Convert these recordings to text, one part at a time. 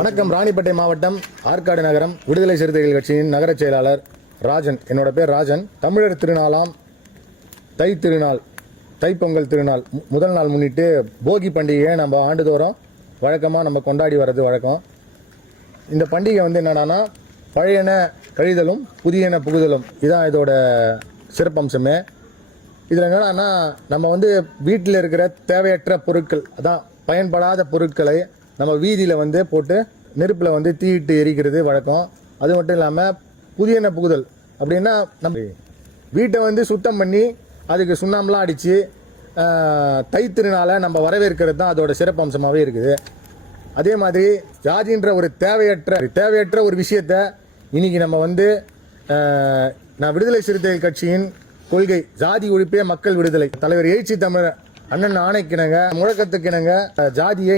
வணக்கம். ராணிப்பேட்டை மாவட்டம் ஆற்காடு நகரம் விடுதலை சிறுத்தைகள் கட்சியின் நகர செயலாளர் ராஜன். என்னோட பேர் ராஜன். தமிழர் திருநாளாம் திருநாள் தைப்பொங்கல் திருநாள் முதல் நாள் முன்னிட்டு போகி பண்டிகையை நம்ம ஆண்டுதோறும் வழக்கமாக நம்ம கொண்டாடி வர்றது வழக்கம். இந்த பண்டிகை என்னென்னா பழையன கழிதலும் புதியன புகுதலும் இதுதான் இதோட சிறப்பம்சமே. இதில் என்னன்னா நம்ம வீட்டில் இருக்கிற தேவையற்ற பொருட்கள், அதான் பயன்படாத பொருட்களை நம்ம வீதியில் போட்டு நெருப்பில் தீயிட்டு எரிக்கிறது வழக்கம். அது மட்டும் இல்லாமல் புதியன புகுதல் அப்படின்னா நம்ம வீட்டை சுத்தம் பண்ணி அதுக்கு சுண்ணாம்பெலாம் அடித்து தைத்திருநாளை நம்ம வரவேற்கிறது தான் அதோட சிறப்பம்சமாகவே இருக்குது. அதே மாதிரி ஜாதின்ற ஒரு தேவையற்ற ஒரு விஷயத்த இன்னைக்கு நம்ம நான் விடுதலை சிறுத்தைகள் கட்சியின் கொள்கை ஜாதி ஒழிப்பே மக்கள் விடுதலை தலைவர் எழுச்சி தமிழர் அண்ணன் ஆணைக்கிணங்க முழக்கத்துக்கிணங்க ஜாதியே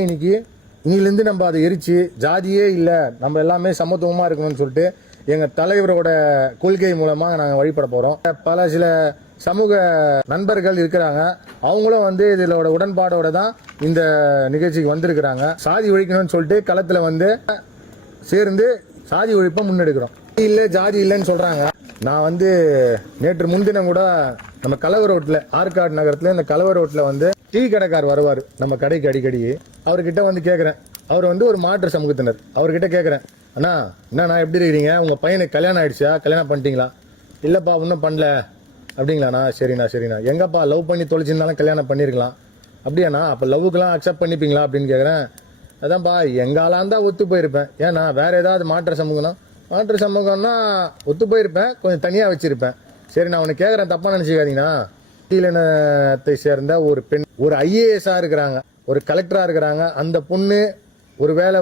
இன்னிலிருந்து நம்ம அதை எரிச்சு ஜாதியே இல்லை, நம்ம எல்லாமே சமத்துவமாக இருக்கணும்னு சொல்லிட்டு எங்கள் தலைவரோட கொள்கை மூலமாக நாங்கள் வழிபட போகிறோம். பல சில சமூக நண்பர்கள் இருக்கிறாங்க, அவங்களும் இதோட உடன்பாடோட தான் இந்த நிகழ்ச்சிக்கு வந்திருக்கிறாங்க. சாதி ஒழிக்கணும்னு சொல்லிட்டு களத்தில் சேர்ந்து சாதி ஒழிப்பை முன்னெடுக்கிறோம். இல்லை ஜாதி இல்லைன்னு சொல்கிறாங்க. நான் நேற்று முன்தினம் கூட நம்ம கலவர ரோட்டில் ஆற்காடு நகரத்தில் இந்த கலவர ரோட்டில் டீ கடைக்கார் வருவார் நம்ம கடைக்கு அடிக்கடி. அவர்கிட்ட கேட்குறேன், அவர் ஒரு மாற்று சமூகத்தினர். அவர்கிட்ட கேட்குறேன், அண்ணா என்னண்ணா எப்படி இருக்கிறீங்க, உங்கள் பையனுக்கு கல்யாணம் ஆகிடுச்சா, கல்யாணம் பண்ணிட்டீங்களா? இல்லைப்பா இன்னும் பண்ணல. அப்படிங்களாண்ணா, சரிண்ணா. எங்கப்பா லவ் பண்ணி தொலைச்சிருந்தாலும் கல்யாணம் பண்ணியிருக்கலாம். அப்படியாண்ணா, அப்போ லவ்வுக்கெல்லாம் அக்செப்ட் பண்ணிப்பீங்களா அப்படின்னு கேட்குறேன். அதான்ப்பா எங்காலாம் தான் ஒத்து போயிருப்பேன். ஏன்னா வேறு ஏதாவது மாற்று சமூகம்னா ஒத்து போயிருப்பேன், கொஞ்சம் தனியாக வச்சுருப்பேன். சரி நான் உனக்கு கேட்குறேன், தப்பாக நினச்சிக்காதீங்கன்னா, பட்டியலினத்தை சேர்ந்த ஒரு பெண் ஒரு ஐஏஎஸ்ஸாக இருக்கிறாங்க, ஒரு கலெக்டராக இருக்கிறாங்க. அந்த பொண்ணு ஒரு வேளை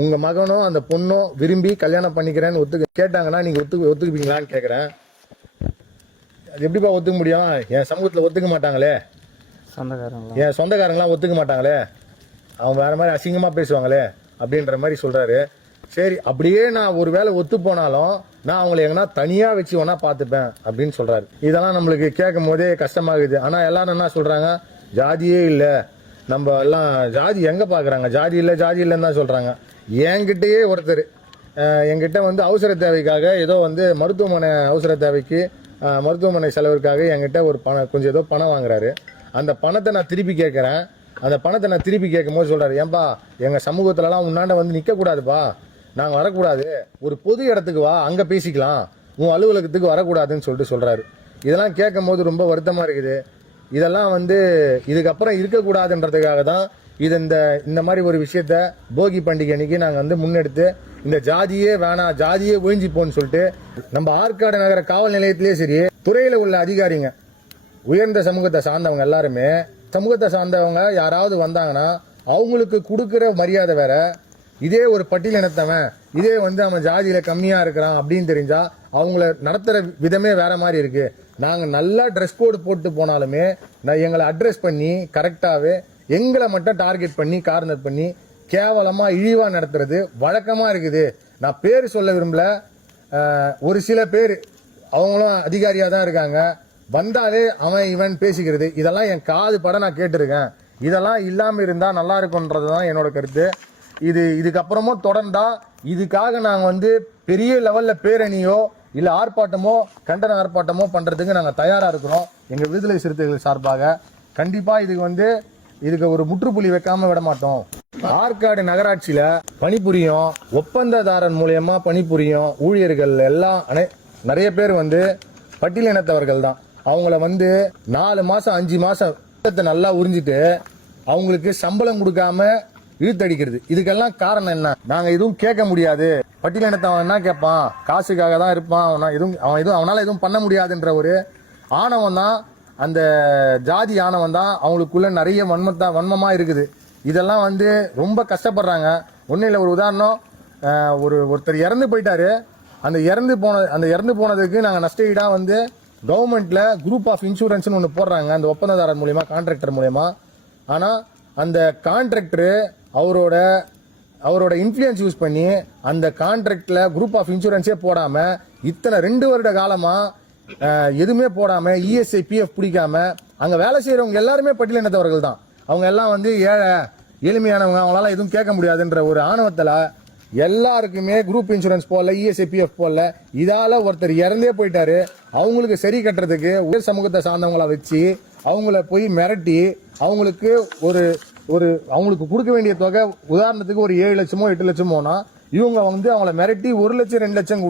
உங்கள் மகனோ அந்த பொண்ணோ விரும்பி கல்யாணம் பண்ணிக்கிறேன்னு கேட்டாங்கன்னா நீங்கள் ஒத்துக்குப்பீங்களான்னு கேட்குறேன். அது எப்படிப்பா ஒத்துக்க முடியும்? என் சமூகத்தில் ஒத்துக்க மாட்டாங்களே, என் சொந்தக்காரங்களாம் ஒத்துக்க மாட்டாங்களே, அவங்க வேற மாதிரி அசிங்கமாக பேசுவாங்களே அப்படின்ற மாதிரி சொல்கிறாரு. சரி அப்படியே நான் ஒரு வேளை ஒத்து போனாலும் நான் அவங்களை எங்கன்னா தனியாக வச்சு வேணா பார்த்துப்பேன் அப்படின்னு சொல்கிறாரு. இதெல்லாம் நம்மளுக்கு கேட்கும் போதே கஷ்டமாகுது. ஆனால் எல்லாரும் என்ன சொல்கிறாங்க, ஜாதியே இல்லை, நம்ம எல்லாம் ஜாதி எங்கே பார்க்குறாங்க, ஜாதி இல்லைன்னு தான் சொல்கிறாங்க. என்கிட்டயே ஒருத்தர் என்கிட்ட அவசர தேவைக்காக ஏதோ மருத்துவமனை அவசர தேவைக்கு மருத்துவமனை செலவிற்காக என்கிட்ட ஒரு கொஞ்சம் ஏதோ பணம் வாங்குறாரு. அந்த பணத்தை நான் திருப்பி கேட்குறேன். அந்த பணத்தை நான் திருப்பி கேட்கும் போது சொல்கிறாரு, ஏன்பா எங்கள் சமூகத்துலலாம் உன்னாண்ட நிற்கக்கூடாதுப்பா, நாங்கள் வரக்கூடாது, ஒரு பொது இடத்துக்கு வா, அங்கே பேசிக்கலாம், உன் அலுவலகத்துக்கு வரக்கூடாதுன்னு சொல்கிறாரு. இதெல்லாம் கேட்கும் போது ரொம்ப வருத்தமாக இருக்குது. இதெல்லாம் இதுக்கப்புறம் இருக்கக்கூடாதுன்றதுக்காக தான் இந்த மாதிரி ஒரு விஷயத்த போகி பண்டிகை அன்னைக்கு நாங்கள் முன்னெடுத்து இந்த ஜாதியே வேணாம், ஜாதியே ஒழிஞ்சிப்போன்னு சொல்லிட்டு நம்ம ஆற்காடு நகர காவல் நிலையத்திலே சரி, துறையில் உள்ள அதிகாரிங்க, உயர்ந்த சமூகத்தை சார்ந்தவங்க எல்லாருமே, சமூகத்தை சார்ந்தவங்க யாராவது வந்தாங்கன்னா அவங்களுக்கு கொடுக்குற மரியாதை வேற. இதே ஒரு பட்டியலினத்தவன், இதே அவன் ஜாதியில கம்மியா இருக்கிறான் அப்படின்னு தெரிஞ்சா அவங்கள நடத்துற விதமே வேற மாதிரி இருக்கு. நாங்க நல்லா ட்ரெஸ் கோடு போட்டு போனாலுமே எங்களை அட்ரஸ் பண்ணி கரெக்டாவே எங்களை மட்டும் டார்கெட் பண்ணி கார்னர் பண்ணி கேவலமா இழிவா நடத்துறது வழக்கமா இருக்குது. நான் பேர் சொல்ல விரும்பல, ஒரு சில பேர் அவங்களும் அதிகாரியா தான் இருக்காங்க, வந்தாலே அவன் இவன் பேசிக்கிறது, இதெல்லாம் என் காது பட நான் கேட்டிருக்கேன். இதெல்லாம் இல்லாமல் இருந்தால் நல்லா இருக்குன்றது தான் என்னோட கருத்து. இதுக்கப்புறமும் தொடர்ந்தா இதுக்காக நாங்கள் பெரிய லெவலில் பேரணியோ இல்லை ஆர்ப்பாட்டமோ கண்டன ஆர்ப்பாட்டமோ பண்ணுறதுக்கு நாங்கள் தயாராக இருக்கிறோம். எங்கள் விடுதலை சிறுத்தைகள் சார்பாக கண்டிப்பாக இதுக்கு ஒரு முற்றுப்புள்ளி வைக்காமல் விட மாட்டோம். ஆற்காடு நகராட்சியில் பணிபுரியும் ஒப்பந்ததாரன் மூலயமா பணிபுரியும் ஊழியர்கள் எல்லாம் நிறைய பேர் பட்டியலினத்தவர்கள் தான். அவங்கள 4 மாசம் 5 மாசம் நல்லா உறிஞ்சிட்டு அவங்களுக்கு சம்பளம் கொடுக்காம இழுத்தடிக்கிறது. இதுக்கெல்லாம் காரணம் என்ன? நாங்க எதுவும் கேட்க முடியாது, பட்டியலினத்தவன் என்ன கேட்பான், காசுக்காக தான் இருப்பான், அவனால எதுவும் பண்ண முடியாதுன்ற ஒரு ஆணவம் தான், அந்த ஜாதி ஆணவம் தான் அவங்களுக்குள்ள நிறைய வன்மமா இருக்குது. இதெல்லாம் ரொம்ப கஷ்டப்படுறாங்க. ஒன்னும் இல்லை, ஒரு உதாரணம், ஒருத்தர் இறந்து போயிட்டாரு. அந்த இறந்து போனதுக்கு நாங்கள் நஷ்டஈடா கவர்மெண்ட்ல குரூப் ஆஃப் இன்சூரன்ஸ் ஒன்று போடுறாங்க, அந்த ஒப்பந்ததாரர் மூலயமா, கான்ட்ராக்டர் மூலயமா. ஆனால் அந்த கான்ட்ராக்டரு அவரோட இன்ஃப்ளூயன்ஸ் யூஸ் பண்ணி அந்த கான்ட்ராக்ட்ல குரூப் ஆஃப் இன்சூரன்ஸே போடாம இத்தனை 2 வருட காலமா எதுவுமே போடாம இஎஸ்ஐ பிஎஃப் பிடிக்காம அங்க வேலை செய்யறவங்க எல்லாருமே பட்டியலினத்தவர்கள் தான். அவங்க எல்லாம் ஏழை எளிமையானவங்க, அவங்களால எதுவும் கேட்க முடியாதுன்ற ஒரு ஆணவத்தில் எல்லாருக்குமே குரூப் இன்சூரன்ஸ் போடல, இஎஸ்ஐபிஎஃப் போடல. இதால ஒருத்தர் இறந்தே போயிட்டாரு. அவங்களுக்கு சரி கட்டுறதுக்கு உயர் சமூகத்தை சார்ந்தவங்கள வச்சு அவங்கள போய் மிரட்டி அவங்களுக்கு அவங்களுக்கு கொடுக்க வேண்டிய தொகை உதாரணத்துக்கு ஒரு 7 லட்சமோ 8 லட்சமோனா இவங்க அவங்கள மிரட்டி 1 லட்சம் 2 லட்சம்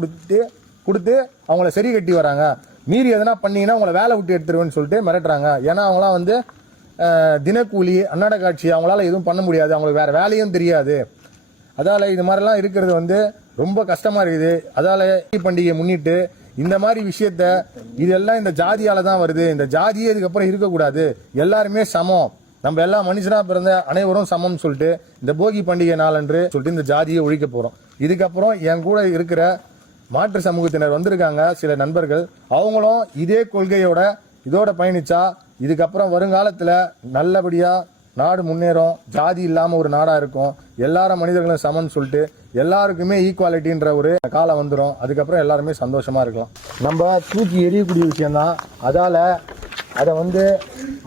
கொடுத்து அவங்கள சரி கட்டி வராங்க. மீறி எதனா பண்ணீங்கன்னா அவங்கள வேலை விட்டு எடுத்துருவேன்னு சொல்லிட்டு மிரட்டுறாங்க. ஏன்னா அவங்களாம் தினக்கூலி, அன்னாட காட்சி, அவங்களால எதுவும் பண்ண முடியாது, அவங்களுக்கு வேற வேலையும் தெரியாது. அதால இது மாதிரிலாம் இருக்கிறது ரொம்ப கஷ்டமா இருக்குது. அதால பண்டிகையை முன்னிட்டு இந்த மாதிரி விஷயத்த இதெல்லாம் இந்த ஜாதியால தான் வருது. இந்த ஜாதியே இதுக்கப்புறம் இருக்கக்கூடாது, எல்லாருமே சமம், நம்ம எல்லாம் மனுஷனா பிறந்த அனைவரும் சமம் சொல்லிட்டு இந்த போகி பண்டிகை நாளன்று சொல்லிட்டு இந்த ஜாதியை ஒழிக்க போறோம். இதுக்கப்புறம் என் கூட இருக்கிற மாற்று சமூகத்தினர் வந்திருக்காங்க, சில நண்பர்கள். அவங்களும் இதே கொள்கையோட இதோட பயணிச்சா இதுக்கப்புறம் வருங்காலத்துல நல்லபடியா நாடு முன்னேறும், ஜாதி இல்லாம ஒரு நாடா இருக்கும், எல்லாரும் மனிதர்களும் சமம்னு சொல்லிட்டு எல்லாருக்குமே ஈக்குவாலிட்டின்ற ஒரு காலம் வந்துடும். அதுக்கப்புறம் எல்லாருமே சந்தோஷமா இருக்கலாம். நம்ம தூக்கி எறியக்கூடிய விஷயம்தான். அதால அதை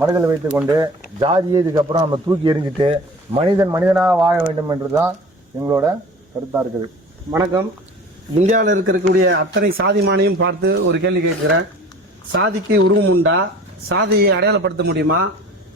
மனதில் வைத்துக்கொண்டு ஜாதியை இதுக்கப்புறம் நம்ம தூக்கி எறிஞ்சிட்டு மனிதனாக வாழ வேண்டும் என்றுதான் எங்களோட கருத்தா இருக்குது. வணக்கம். இந்தியாவில் இருக்கக்கூடிய அத்தனை சாதிமானையும் பார்த்து ஒரு கேள்வி கேட்கிறேன். சாதிக்கு உருவம் உண்டா? சாதியை அடையாளப்படுத்த முடியுமா?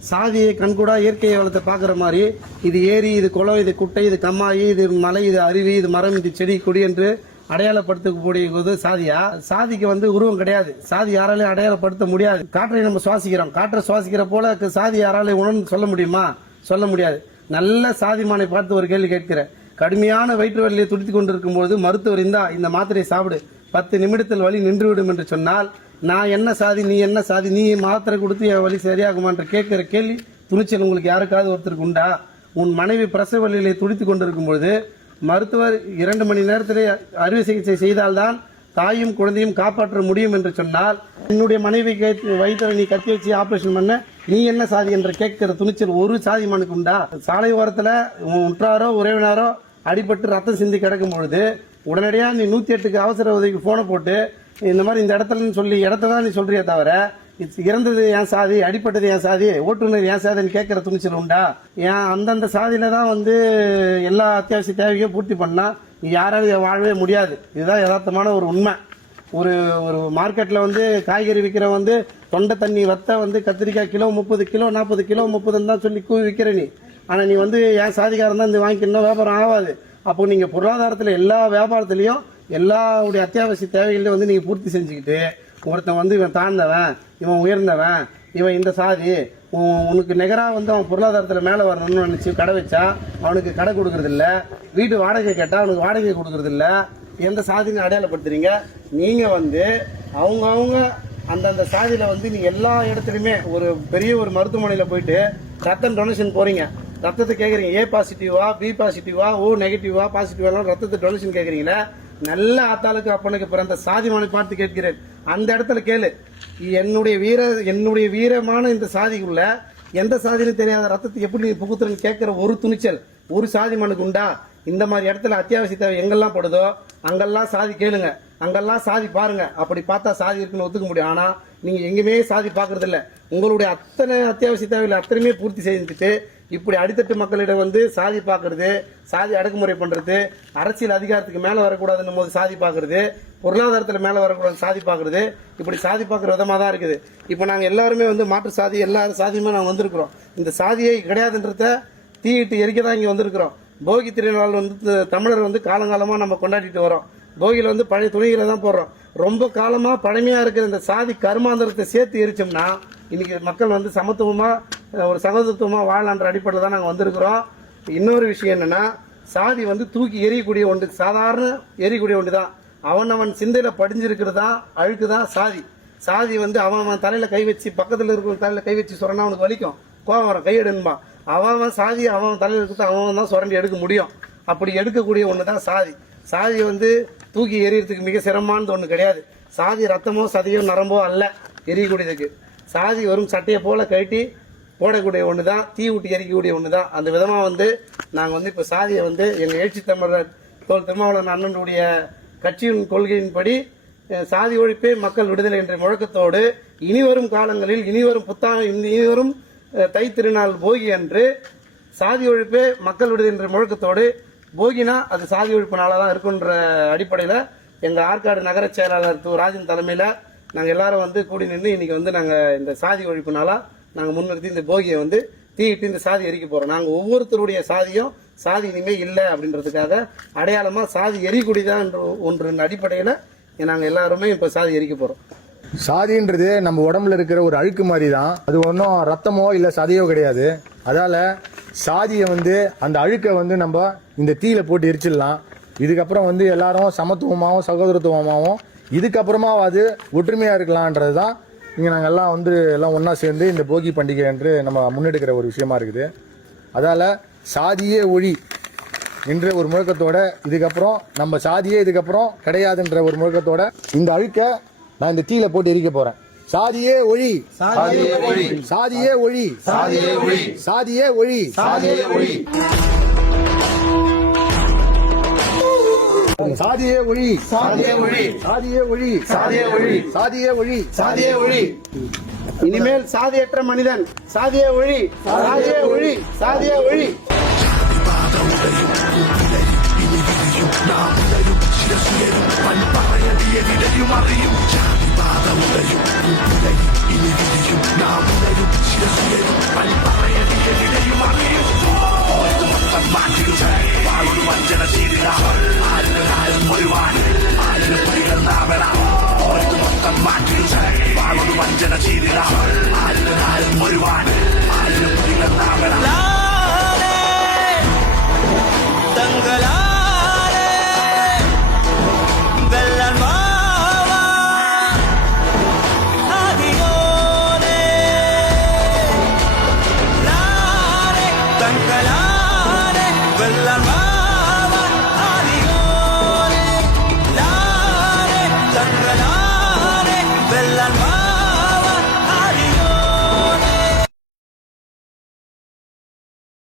சாதியை கண்கூடா இயற்கை வளத்தை பார்க்குற மாதிரி இது ஏரி, இது குளம், இது குட்டை, இது கம்மாயி, இது மலை, இது அருவி, இது மரம், இது செடி கொடி என்று அடையாளப்படுத்தக்கூடிய சாதியா? சாதிக்கு உருவம் கிடையாது. சாதி யாராலையும் அடையாளப்படுத்த முடியாது. காற்றை நம்ம சுவாசிக்கிறோம். காற்றை சுவாசிக்கிற போல சாதி யாராலையும் உணர்ந்து சொல்ல முடியுமா? சொல்ல முடியாது. நல்ல சாதிமானை பார்த்து ஒரு கேள்வி கேட்கிறேன். கடுமையான வயிற்று வலியை துடித்துக் கொண்டிருக்கும் பொழுது மருத்துவர் இந்த மாத்திரையை சாப்பிடு, 10 நிமிடத்தில் வலி நின்றுவிடும் என்று சொன்னால், நான் என்ன சாதி, நீ என்ன சாதி, நீ மாத்திரை கொடுத்து என் வலி சரியாகுமான்ற கேட்கிற கேள்வி துணிச்சல் உங்களுக்கு யாருக்காவது ஒருத்தருக்கு உண்டா? உன் மனைவி பிரசவ வலியிலே துடித்துக் கொண்டிருக்கும் பொழுது மருத்துவர் 2 மணி நேரத்திலே அறுவை சிகிச்சை செய்தால்தான் தாயும் குழந்தையும் காப்பாற்ற முடியும் என்று சொன்னால், என்னுடைய மனைவி வயிற்றை நீ கத்தி வச்சு ஆபரேஷன் பண்ண நீ என்ன சாதி என்று கேட்கிற துணிச்சல் ஒரு சாதி மனுக்கு உண்டா? சாலை ஓரத்தில் உற்றாரோ உறவினாரோ அடிபட்டு ரத்தம் சிந்தி கிடக்கும் பொழுது உடனடியாக நீ 108க்கு அவசர உதவிக்கு போனை போட்டு இந்த மாதிரி இந்த இடத்துல சொல்லி இடத்த தான் நீ சொல்றியே தவிர இறந்தது என் சாதி, அடிப்பட்டது என் சாதி, ஓட்டுநர் என் சாதின்னு கேட்கிற துணிச்சல் உண்டா? ஏன் அந்தந்த சாதியில தான் எல்லா அத்தியாவசிய தேவையும் பூர்த்தி பண்ணா நீ யாராலும் வாழவே முடியாது. இதுதான் யதார்த்தமான ஒரு உண்மை. ஒரு மார்க்கெட்ல காய்கறி விற்கிற தொண்டை தண்ணி வத்த கத்திரிக்காய் கிலோ 30, கிலோ 40, கிலோ 30 தான் சொல்லி கூவி விற்கிற நீ. ஆனா நீ என் சாதிக்காரன் தான் வாங்கிக்கணும், வியாபாரம் ஆகாது. அப்போ நீங்க பொருளாதாரத்துல எல்லா வியாபாரத்திலையும் எல்லாருடைய அத்தியாவசிய தேவைகளையும் நீங்க பூர்த்தி செஞ்சுக்கிட்டு ஒருத்தன் இவன் தாழ்ந்தவன், இவன் உயர்ந்தவன், இவன் இந்த சாதி, உனக்கு நிகராக அவன் பொருளாதாரத்தில் மேலே வரணும்னு நினச்சி கடை வச்சா அவனுக்கு கடை கொடுக்கறது இல்லை, வீட்டு வாடகை கேட்டால் அவனுக்கு வாடகை கொடுக்கறது இல்லை. எந்த சாதின்னு அடையாளப்படுத்துறீங்க? நீங்கள் அவங்கவுங்க அந்தந்த சாதியில் நீங்கள் எல்லா இடத்துலையுமே ஒரு பெரிய ஒரு மருத்துவமனையில் போயிட்டு ரத்தம் டொனேஷன் போகிறீங்க, ரத்தத்தை கேட்குறீங்க, ஏ பாசிட்டிவா, பி பாசிட்டிவா, ஓ நெகட்டிவா, பாசிட்டிவாலாம் ரத்தத்தை டொனேஷன் கேட்குறீங்களா? நல்ல ஆத்தாளுக்கு அப்பனுக்கு பிறந்த சாதிமானை பார்த்து கேட்கிறேன். அந்த இடத்துல கேளு, என்னுடைய வீரமான இந்த சாதிக்குள்ள எந்த சாதியிலும் தெரியாத ரத்தத்தை எப்படி நீ புகுத்துறன்னு கேட்கிற ஒரு துணிச்சல் ஒரு சாதி மனுக்கு உண்டா? இந்த மாதிரி இடத்துல அத்தியாவசிய தேவை எங்கெல்லாம் படுதோ அங்கெல்லாம் சாதி கேளுங்க, அங்கெல்லாம் சாதி பாருங்க. அப்படி பார்த்தா சாதி இருக்குன்னு ஒத்துக்க முடியும். ஆனா நீங்க எங்குமே சாதி பாக்குறது இல்ல. உங்களுடைய அத்தனை அத்தியாவசிய தேவையில்லை அத்தனையுமே பூர்த்தி செஞ்சுட்டு இப்படி அடித்தட்டு மக்களிடம் சாதி பாக்குறது, சாதி அடக்குமுறை பண்றது, அரசியல் அதிகாரத்துக்கு மேல வரக்கூடாதுன்னு போது சாதி பாக்குறது, பொருளாதாரத்துல மேல வரக்கூடாது சாதி பாக்குறது, இப்படி சாதி பாக்குற விதமா தான் இருக்குது. இப்ப நாங்க எல்லாருமே மாற்று சாதி எல்லா சாதியுமே நாங்க வந்திருக்கிறோம். இந்த சாதியை கிடையாதுன்றத தீயிட்டு எரிக்க தான் இங்க வந்திருக்கிறோம். போகி திருநாள் தமிழர் காலங்காலமா நம்ம கொண்டாடிட்டு வரோம். போகியில பழைய துணிகளை தான் போடுறோம். ரொம்ப காலமா பழமையா இருக்கிற இந்த சாதி கருமாந்திரத்தை சேர்த்து எரிச்சோம்னா இன்னைக்கு மக்கள் சமத்துவமா ஒரு சகோதரத்துவமா வாழலான்ற அடிப்படையில் தான் நாங்கள் வந்திருக்கிறோம். இன்னொரு விஷயம் என்னன்னா, சாதி தூக்கி எரியக்கூடிய ஒன்று, சாதாரண எரியக்கூடிய ஒன்று தான். அவன் சிந்தையில படிஞ்சிருக்கிறதா அழுக்கு தான் சாதி. சாதி அவன் தலையில கை வச்சு பக்கத்தில் இருக்கிற தலையில கை வச்சு சொன்னா அவனுக்கு வலிக்கும், கோபம் வரும், கையெடுன்பா. அவன் சாதி அவன் தலையில இருக்கிறது அவன் தான் சுரண்டி எடுக்க முடியும். அப்படி எடுக்கக்கூடிய ஒன்று தான் சாதி. சாதி தூக்கி எரியறதுக்கு மிக சிரமமானது ஒன்று கிடையாது. சாதி ரத்தமோ சதையோ நரம்போ அல்ல எரியக்கூடியதுக்கு. சாதி வரும் சட்டையை போல கட்டி போடக்கூடிய ஒன்று தான், தீ ஊட்டி எரிக்கக்கூடிய ஒன்று தான். அந்த விதமாக நாங்கள் இப்போ சாதியை எங்கள் எழுச்சி தமிழர் தோல் திருமாவளவன் அண்ணனுடைய கட்சியின் கொள்கையின்படி சாதி ஒழிப்பே மக்கள் விடுதலை என்ற முழக்கத்தோடு இனிவரும் காலங்களில் இனிவரும் தை திருநாள் போகி அன்று சாதி ஒழிப்பே மக்கள் விடுதி என்ற முழக்கத்தோடு போகினா அது சாதி ஒழிப்பு நாளாக தான் இருக்குன்ற அடிப்படையில் எங்கள் ஆற்காடு நகர செயலாளர் ராஜன் தலைமையில் நாங்கள் எல்லாரும் வந்து கூடி நின்று இன்னைக்கு வந்து நாங்கள் இந்த சாதி ஒழிப்பு நாளாக நாங்கள் முன்னிறுத்தி இந்த போகியை வந்து தீயிட்டு இந்த சாதி எரிக்க போகிறோம். நாங்கள் ஒவ்வொருத்தருடைய சாதியும் சாதி இனிமேல் இல்லை அப்படின்றதுக்காக அடையாளமாக சாதி எரிக்குடி தான் என்ற ஒன்று அடிப்படையில் நாங்கள் எல்லாருமே இப்போ சாதி எரிக்க போகிறோம். சாதின்றது நம்ம உடம்புல இருக்கிற ஒரு அழுக்கு மாதிரி தான். அது ஒன்றும் ரத்தமோ இல்லை சதையோ கிடையாது. அதால சாதியை வந்து அந்த அழுக்கை வந்து நம்ம இந்த தீயில போட்டு எரிச்சிடலாம். இதுக்கப்புறம் வந்து எல்லாரும் சமத்துவமாகவும் சகோதரத்துவமாகவும் இதுக்கப்புறமாவது ஒற்றுமையாக இருக்கலான்றது தான் இங்கே நாங்கள் எல்லாம் வந்து எல்லாம் ஒன்றா சேர்ந்து இந்த போகி பண்டிகை என்று நம்ம முன்னெடுக்கிற ஒரு விஷயமா இருக்குது. அதால் சாதியே ஒழி என்ற ஒரு முழக்கத்தோட இதுக்கப்புறம் நம்ம சாதியே இதுக்கப்புறம் கிடையாதுன்ற ஒரு முழக்கத்தோட இந்த அழுக்கை நான் இந்த தீயில போட்டு எரிக்க போறேன். சாதியே ஒழி, சாதியே ஒழி, சாதியே ஒழி, சாதியே ஒழி, சாதியே ஒழி, சாதியே ஒழி, சாதியே ஒழி, சாதியே ஒழி, சாதியே ஒழி, சாதியே ஒழி, சாதியே ஒழி, சாதியே ஒழி. இனிமேல் சாதியற்ற மனிதன் சாதியே ஒழி, சாதியே ஒழி, சாதியே ஒழி. Bellan